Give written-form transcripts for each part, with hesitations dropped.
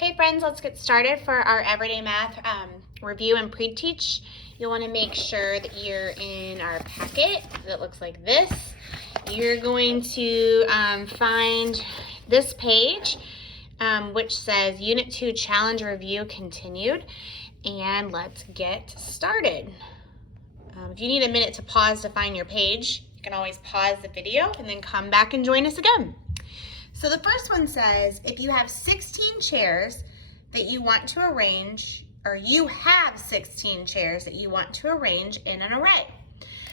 Okay friends, let's get started for our everyday math review and pre-teach. You'll want to make sure that you're in our packet that looks like this. You're going to find this page which says Unit 2 Challenge Review Continued, and let's get started. If you need a minute to pause to find your page, you can always pause the video and then come back and join us again. So the first one says, if you have 16 chairs that you want to arrange, or you have 16 chairs that you want to arrange in an array,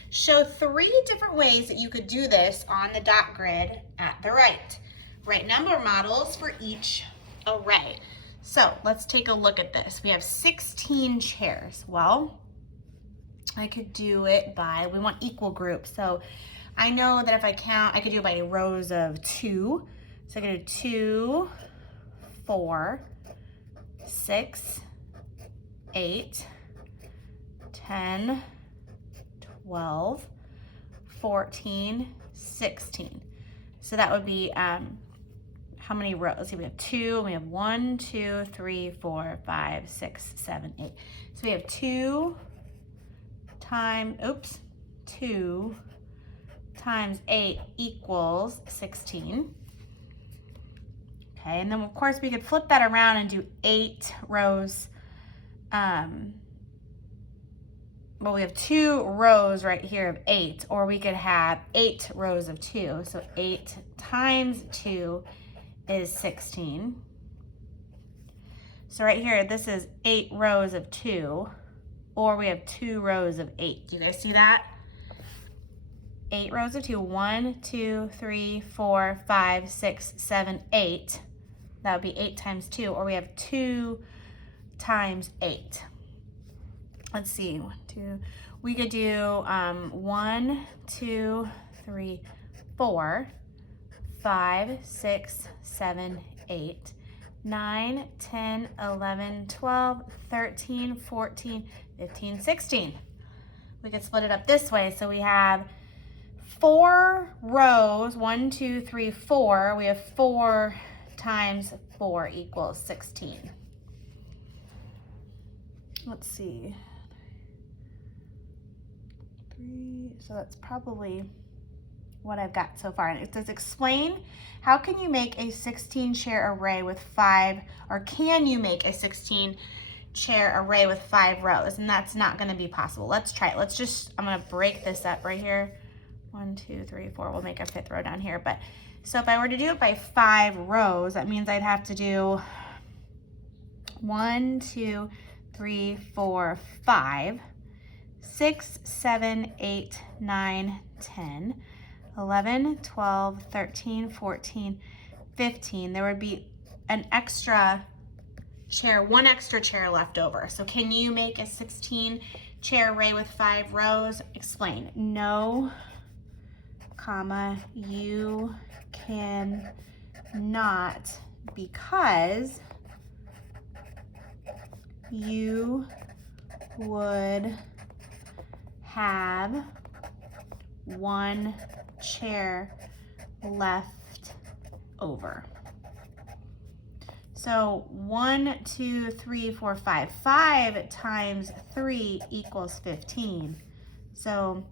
show 3 different ways that you could do this on the dot grid at the right. Write number models for each array. So let's take a look at this. We have 16 chairs. Well, I could do it by, we want equal groups. So I know that if I count, I could do it by rows of 2. So I could do 2, 4, 6, 8, 10, 12, 14, 16. So that would be, how many rows? Let's see, we have 2, we have 1, 2, 3, 4, 5, 6, 7, 8. So we have 2 times 8 equals 16. Okay, and then of course we could flip that around and do 8 rows. Well, we have 2 rows right here of 8, or we could have 8 rows of 2. So 8 times 2 is 16. So right here, this is 8 rows of 2, or we have 2 rows of 8. Do you guys see that? 8 rows of 2, 1, 2, 3, 4, 5, 6, 7, 8. That would be 8 times 2, or we have 2 times 8. Let's see, 1, 2. We could do 1, 2, 3, 4, 5, 6, 7, 8, 9, 10, 11, 12, 13, 14, 15, 16. We could split it up this way. So we have 4 rows, 1, 2, 3, 4. We have 4 times 4 equals 16. Let's see. 3, so that's probably what I've got so far. And it says explain, how can you make a 16 chair array with 5, or can you make a 16 chair array with 5 rows? And that's not gonna be possible. Let's try it. Let's just, I'm gonna break this up right here. 1, 2, 3, 4, we'll make a 5th row down here. But so if I were to do it by 5 rows, that means I'd have to do 1, 2, 3, 4, 5, 6, 7, 8, 9, 10, 11, 12, 13, 14, 15. There would be an extra chair, 1 extra chair left over. So can you make a 16 chair array with 5 rows? Explain. No, comma, you can not, because you would have 1 chair left over. So 1, 2, 3, 4, 5. 5 times 3 equals 15. So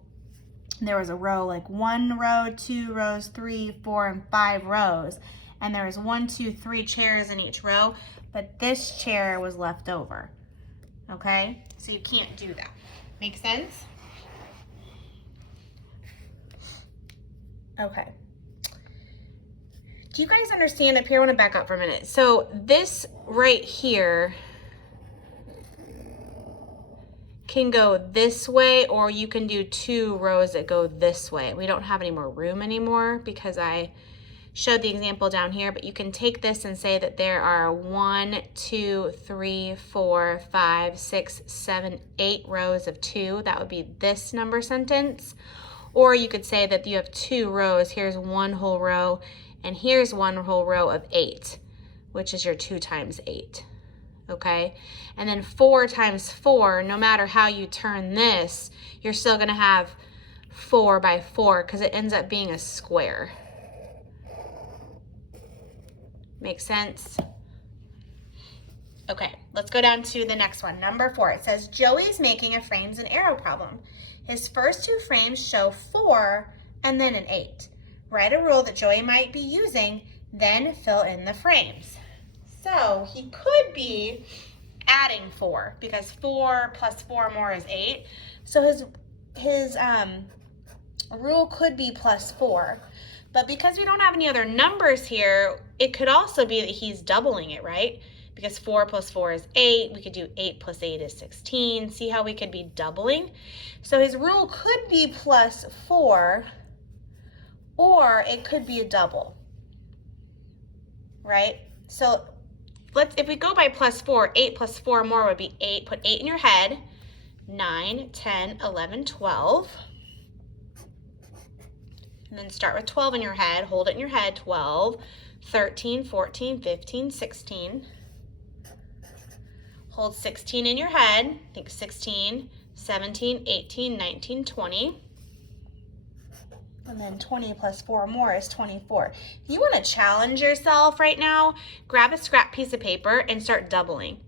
there was a row, like 1 row, 2 rows, 3, 4, and 5 rows. And there was 1, 2, 3 chairs in each row, but this chair was left over. Okay? So you can't do that. Make sense? Okay. Do you guys understand up here? I want to back up for a minute. So this right here can go this way, or you can do 2 rows that go this way. We don't have any more room anymore because I showed the example down here, but you can take this and say that there are 1, 2, 3, 4, 5, 6, 7, 8 rows of 2. That would be this number sentence. Or you could say that you have 2 rows. Here's 1 whole row, and here's 1 whole row of 8, which is your 2 times 8. Okay? And then 4 times 4, no matter how you turn this, you're still going to have 4 by 4 because it ends up being a square. Make sense? Okay, let's go down to the next one. Number 4, it says Joey's making a frames and arrow problem. His first 2 frames show 4 and then an 8. Write a rule that Joey might be using, then fill in the frames. So he could be adding 4 because 4 plus 4 more is 8. So his rule could be plus 4. But because we don't have any other numbers here, it could also be that he's doubling it, right? Because 4 plus 4 is 8. We could do 8 plus 8 is 16. See how we could be doubling? So his rule could be plus 4, or it could be a double, right? So if we go by plus 4, 8 plus 4 more would be 8. Put 8 in your head. 9, 10, 11, 12. And then start with 12 in your head. Hold it in your head. 12, 13, 14, 15, 16. Hold 16 in your head. Think 16, 17, 18, 19, 20. And then 20 plus 4 more is 24. If you want to challenge yourself right now, grab a scrap piece of paper and start doubling.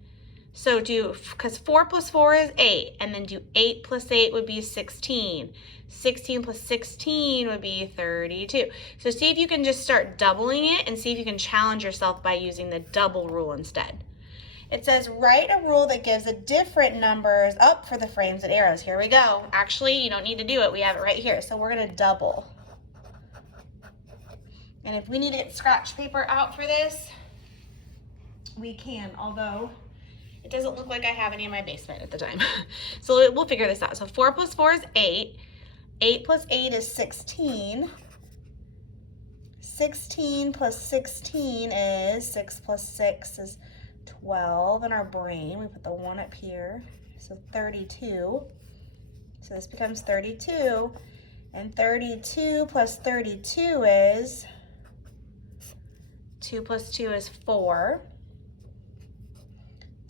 So because 4 plus 4 is 8, and then do 8 plus 8 would be 16. 16 plus 16 would be 32. So see if you can just start doubling it and see if you can challenge yourself by using the double rule instead. It says write a rule that gives a different numbers up for the frames and arrows. Here we go. Actually, you don't need to do it. We have it right here. So we're going to double. And if we need to get scratch paper out for this, we can, although it doesn't look like I have any in my basement at the time. So we'll figure this out. So 4 plus 4 is 8. 8 plus 8 is 16. 16 plus 16 is 6 plus 6 is 12 in our brain. We put the 1 up here. So 32. So this becomes 32. And 32 plus 32 is 2 plus 2 is 4.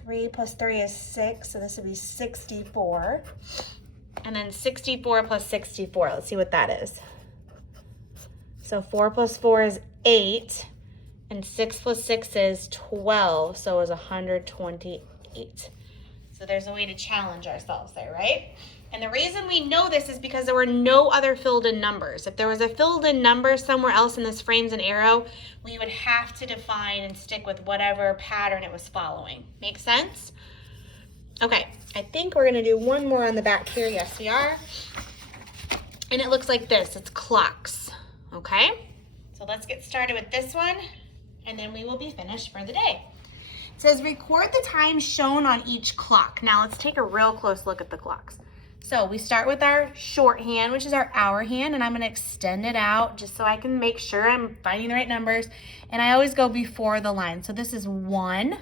3 plus 3 is 6, so this would be 64. And then 64 plus 64, let's see what that is. So 4 plus 4 is 8, and 6 plus 6 is 12, so it was 128. So there's a way to challenge ourselves there, right? And the reason we know this is because there were no other filled in numbers. If there was a filled in number somewhere else in this frames and arrow, we would have to define and stick with whatever pattern it was following. Make sense? Okay, I think we're gonna do one more on the back here. Yes, we are. And it looks like this, it's clocks, okay? So let's get started with this one, and then we will be finished for the day. It says record the time shown on each clock. Now let's take a real close look at the clocks. So we start with our shorthand, which is our hour hand, and I'm gonna extend it out just so I can make sure I'm finding the right numbers. And I always go before the line. So this is 1,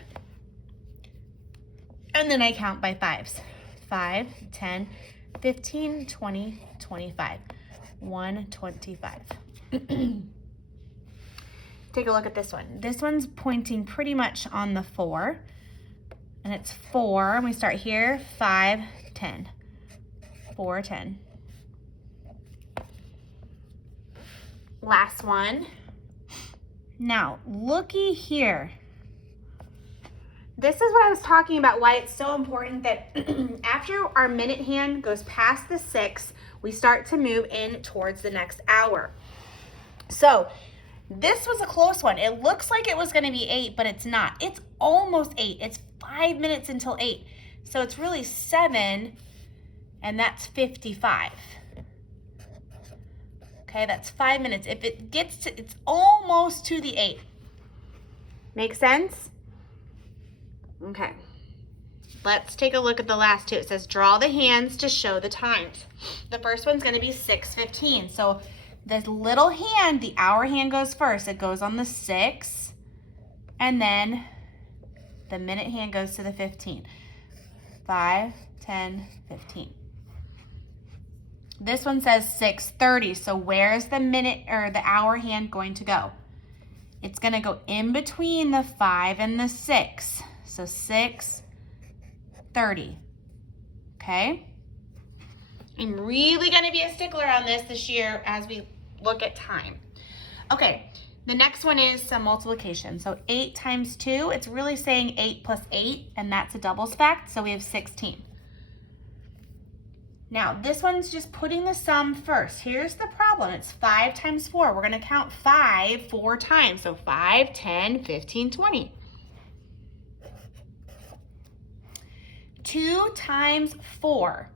and then I count by 5s. 5, 10, 15, 20, 25. 125. Take a look at this one. This one's pointing pretty much on the 4, and it's 4, and we start here, 5, 10. 4, 10. Last one. Now, looky here. This is what I was talking about, why it's so important that after our minute hand goes past the 6, we start to move in towards the next hour. So this was a close one. It looks like it was going to be 8, but it's not. It's almost 8. It's 5 minutes until 8. So it's really 7, and that's 55. Okay, that's 5 minutes. If it gets to, it's almost to the 8. Make sense? Okay. Let's take a look at the last two. It says draw the hands to show the times. The first one's going to be 6:15. So this little hand, the hour hand goes first. It goes on the 6, and then the minute hand goes to the 15. 5, 10, 15. This one says 6:30. So where's the minute or the hour hand going to go? It's going to go in between the 5 and the 6. So 6:30. Okay? I'm really going to be a stickler on this year as we look at time. Okay, The next one is some multiplication. So 8 times 2, it's really saying 8 plus 8, and that's a doubles fact, so we have 16. Now, this one's just putting the sum first. Here's the problem. It's 5 times 4. We're going to count 5 4 times. So 5, 10, 15, 20. 2 times 4.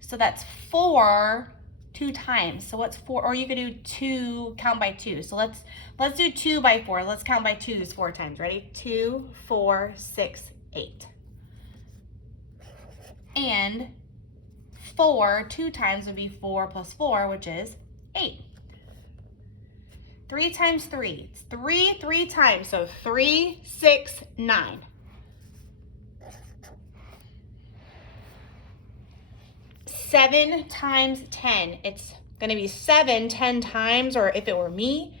So that's 4 2 times. So what's 4? Or you could do 2, count by 2. So let's do 2 by 4. Let's count by 2s 4 times. Ready? 2, 4, 6, 8. And 4 2 times would be 4 plus 4, which is 8. 3 times 3. It's 3 3 times. So 3, 6, 9. 7 times 10. It's going to be 7 10 times, or if it were me,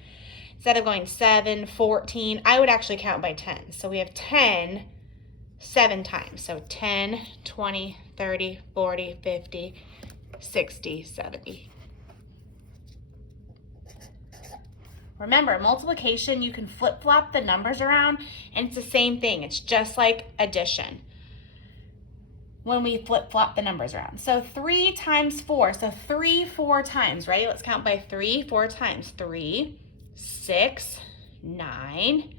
instead of going 7, 14, I would actually count by 10. So we have 10 7 times. So 10, 20, 30, 40, 50, 60, 70. Remember, multiplication, you can flip-flop the numbers around, and it's the same thing. It's just like addition when we flip-flop the numbers around. So 3 times 4, so 3 4 times, right? Let's count by 3 4 times. 3, 6, 9,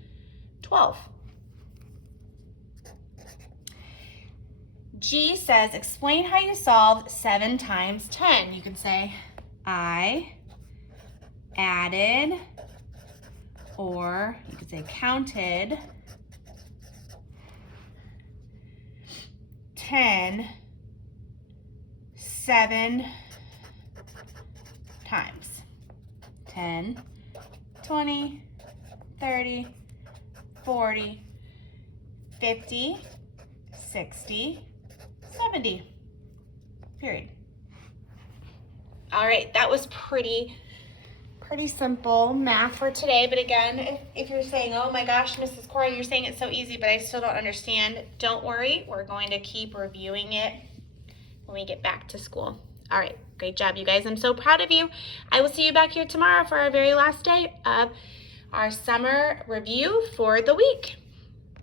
12. G says, explain how you solved 7 times 10. You can say, I added, or you could say counted 10 7 times. 10, 20, 30, 40, 50, 60, 70. Period. All right, that was pretty simple math for today. But again, if you're saying, oh my gosh, Mrs. Cohron, you're saying it's so easy, but I still don't understand, don't worry. We're going to keep reviewing it when we get back to school. All right, great job, you guys. I'm so proud of you. I will see you back here tomorrow for our very last day of our summer review for the week.